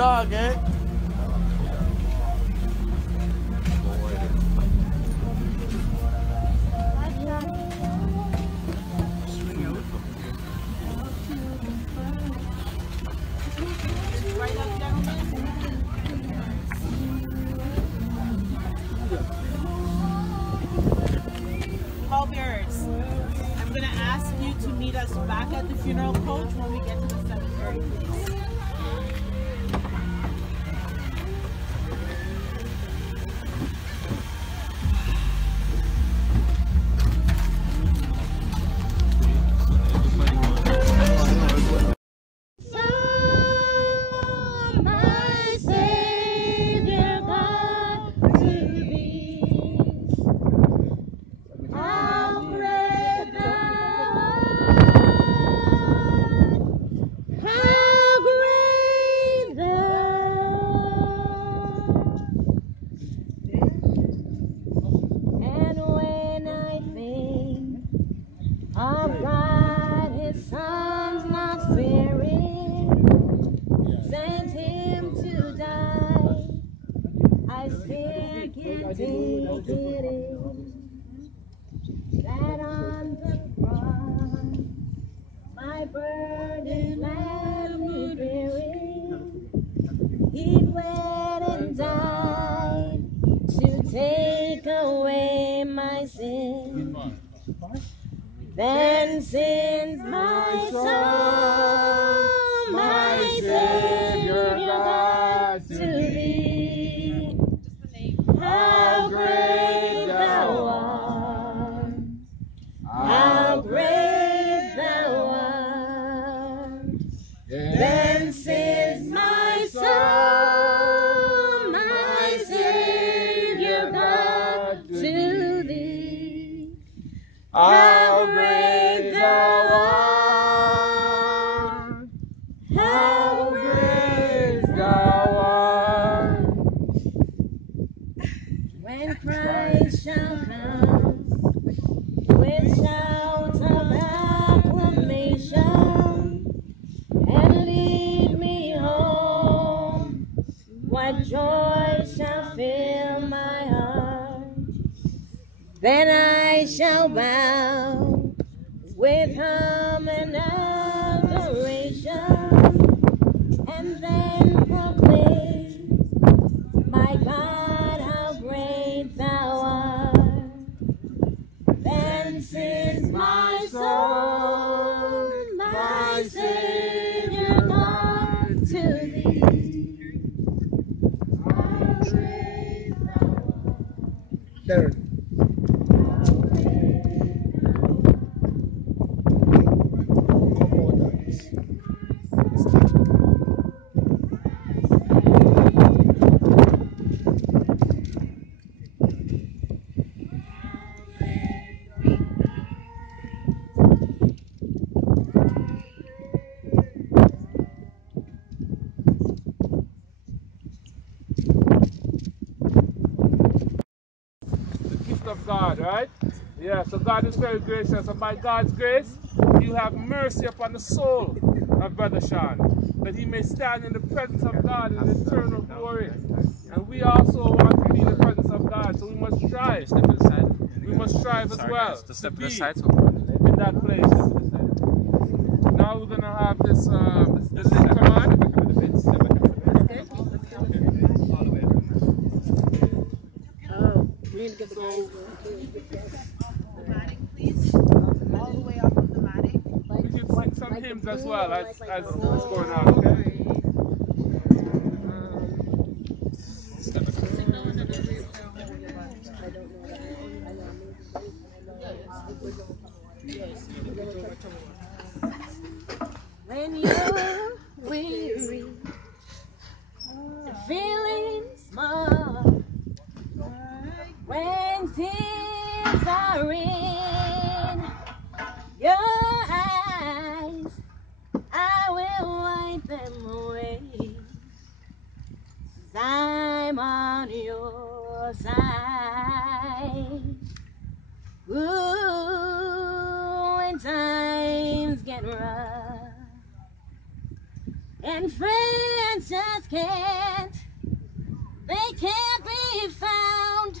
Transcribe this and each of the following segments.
dog, eh? Pallbearers, I'm going to ask you to meet us back at the funeral coach when we get to the cemetery, please. Of God, his son's not sparing, sent him to die. I still can't take it in, that on the cross, my burden left me bearing. He went and died to take away my sin. Then sings my soul, my Savior God, to thee. How great thou art, how great thou art. Then sings my soul, my Savior God, to thee. How great thou art, how great thou art. When Christ shall come with shouts of acclamation and lead me home, what joy shall fill my heart. Then I shall bow with hum and adoration, and then proclaim, my God, how great thou art. Then sings my soul, my Savior God, to thee. How great thou art. There. Of God, right? Yeah, so God is very gracious, and by God's grace, you have mercy upon the soul of Brother Sean, that he may stand in the presence of God in eternal glory. And we also want to be in the presence of God, so we must strive. We must strive as well to be in that place. Now we're going to have this link come on. So, Please, all the way up of the matting. we can sing some hymns as well as what's going on, okay? When you're weary, feeling small, when tears are in your eyes, I will wipe them away, 'cause I'm on your side. Ooh, when times get rough and friends just can't, they can't be found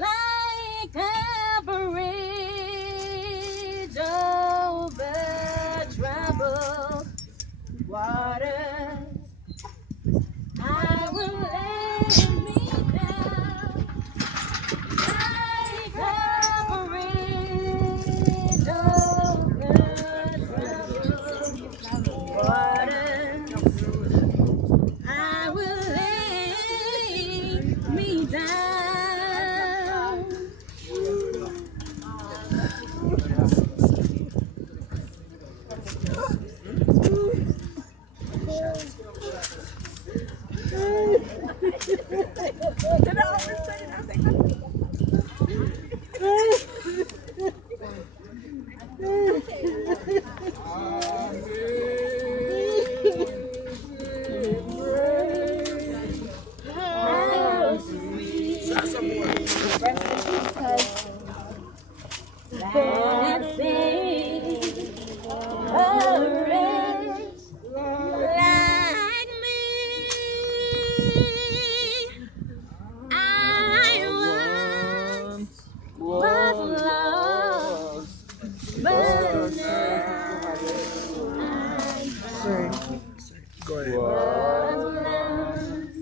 like a bridge over troubled waters. I will lay me down like a bridge over troubled waters. I will lay me down. That sings a wretch like me. I once was lost, but now I'm found. Go ahead. Was lost,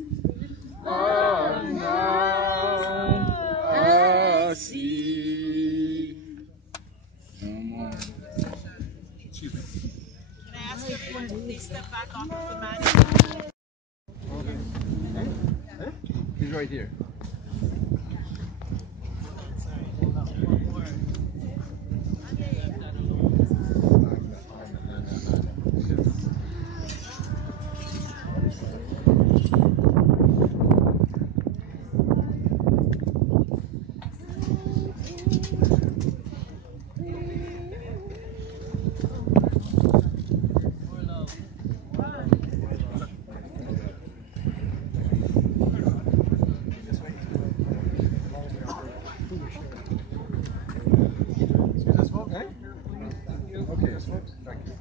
but now I see. Excuse me. Can I ask everyone to please step back off of the mat? He's right here. Okay, thank you.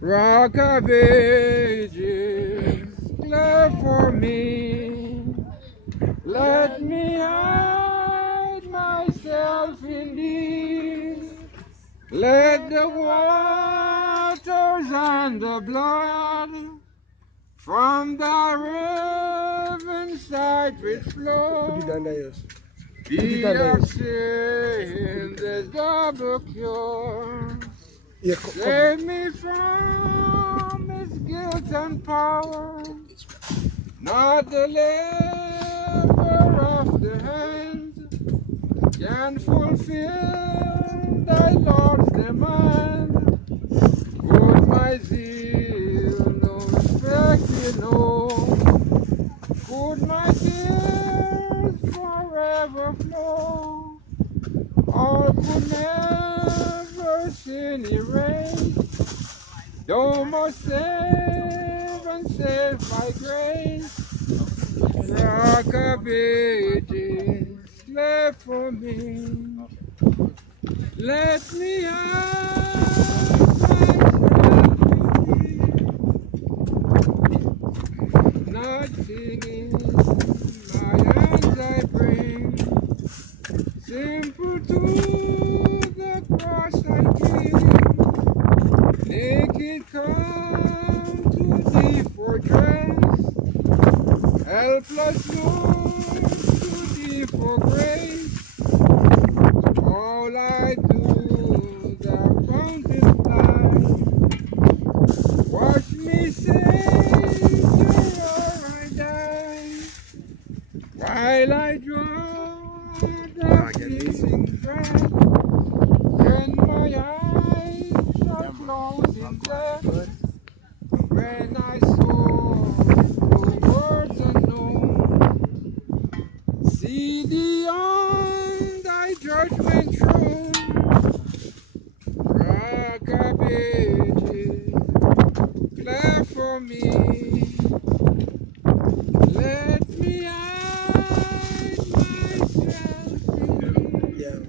Rock of ages, love for me. Let me hide myself in thee. Let the waters and the blood from the riven side which flow be in the double cure. Save me from his guilt and power, not the labor of the hand can fulfill thy Lord's demand. Would my zeal no respect you know, could my tears forever flow, all could never sin erase, though must save and save by grace. Rock of ages, left for me. Let me hide myself in thee. Nothing in my hands I bring, simple to the cross I cling. Naked come to thee for dress, helpless look to thee for grace. Savior I die, while I draw the fleeting breath, when my eyes are closed in death, when I soar through worlds unknown, see beyond thy judgment throne, rock of ages, clear for me, let me hide myself in thee. Yeah.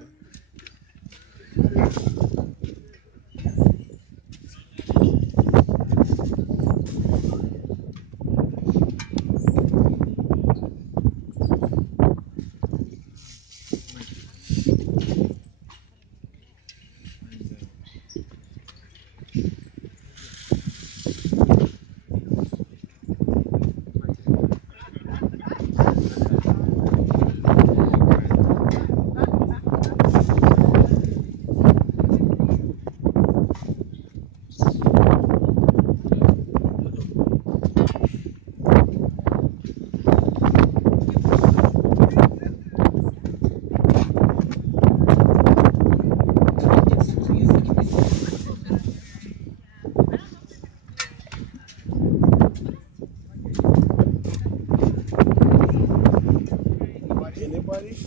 Anybody?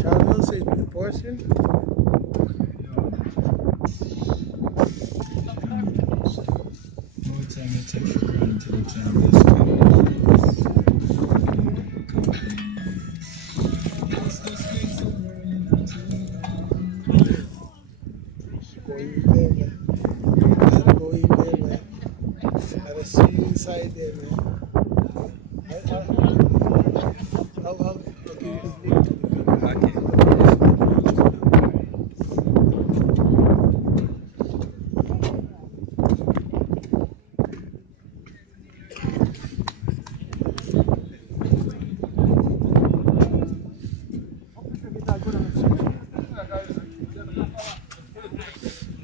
Shadow says the portion. More time I take for granted the time this Go in there, man. Gotta go in there, man. Gotta see you inside there, man. I'll give you his name.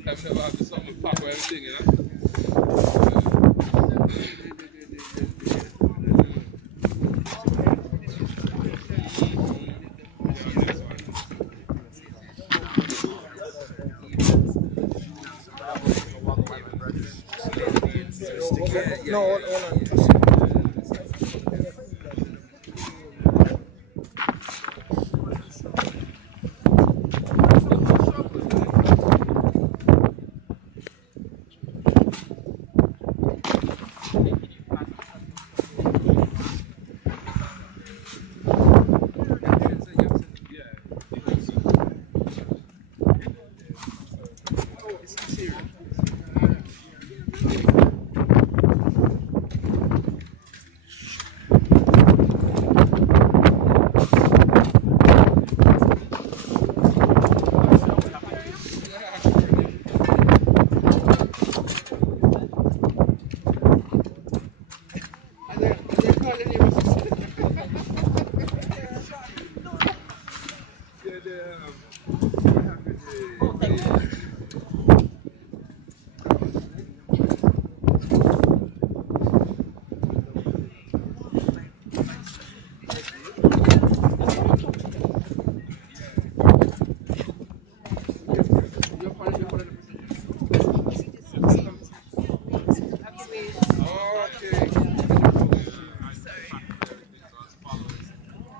I've never had something pop or everything, you know? No, hold on.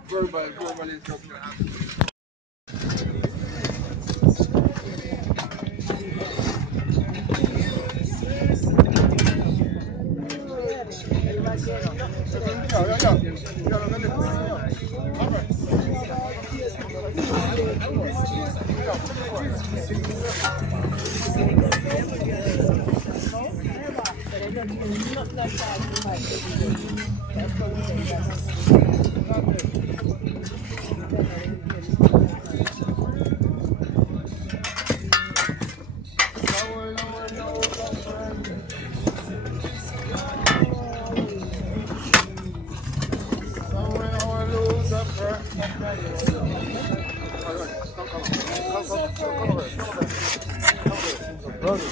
Verbal instruction. Brother.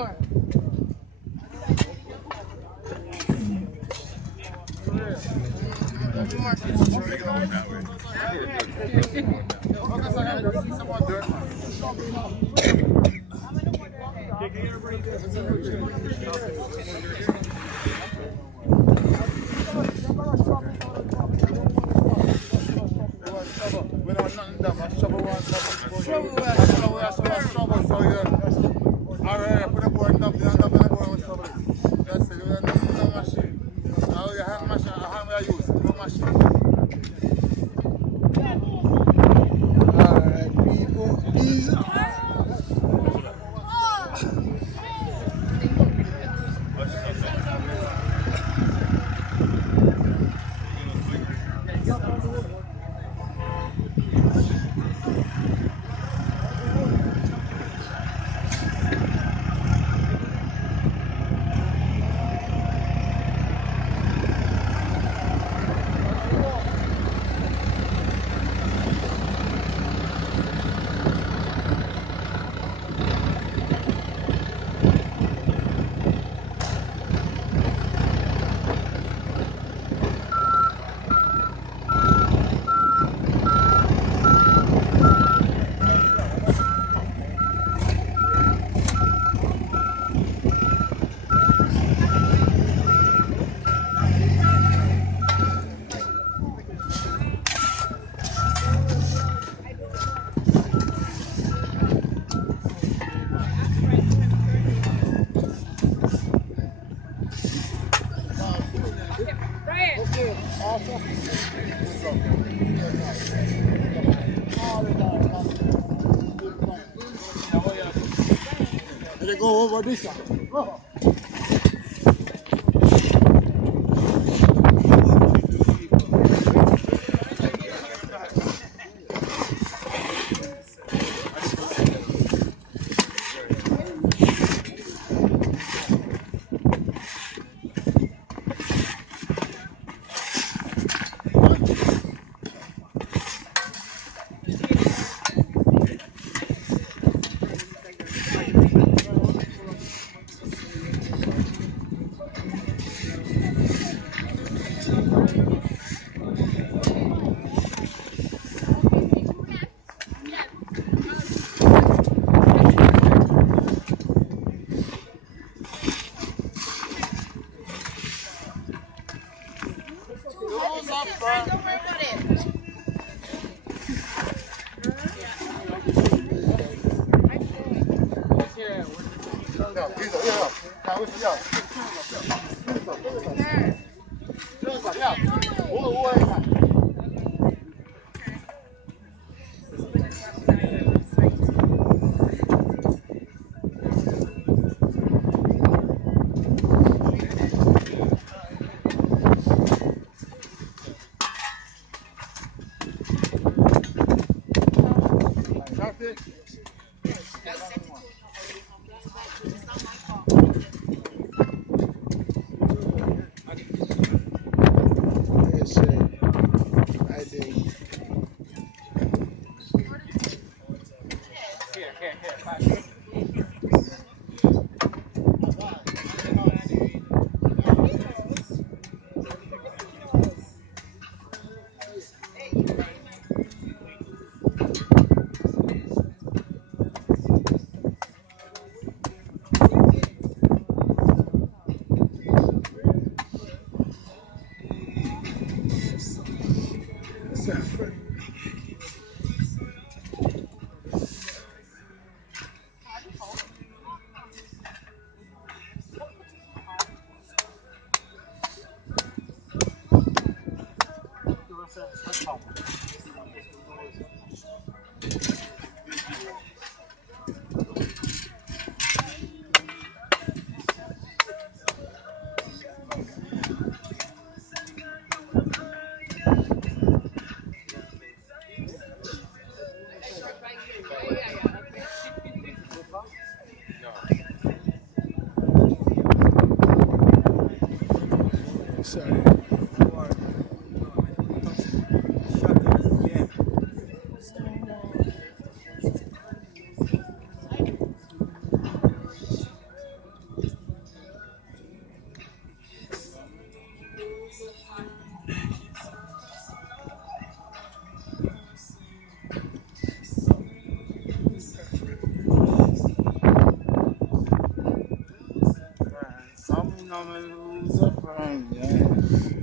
more. Alright, people. Easy. They go over this side. Oh. Yes, sir. I did. Saffron. Sorry. come and lose a friend, yeah.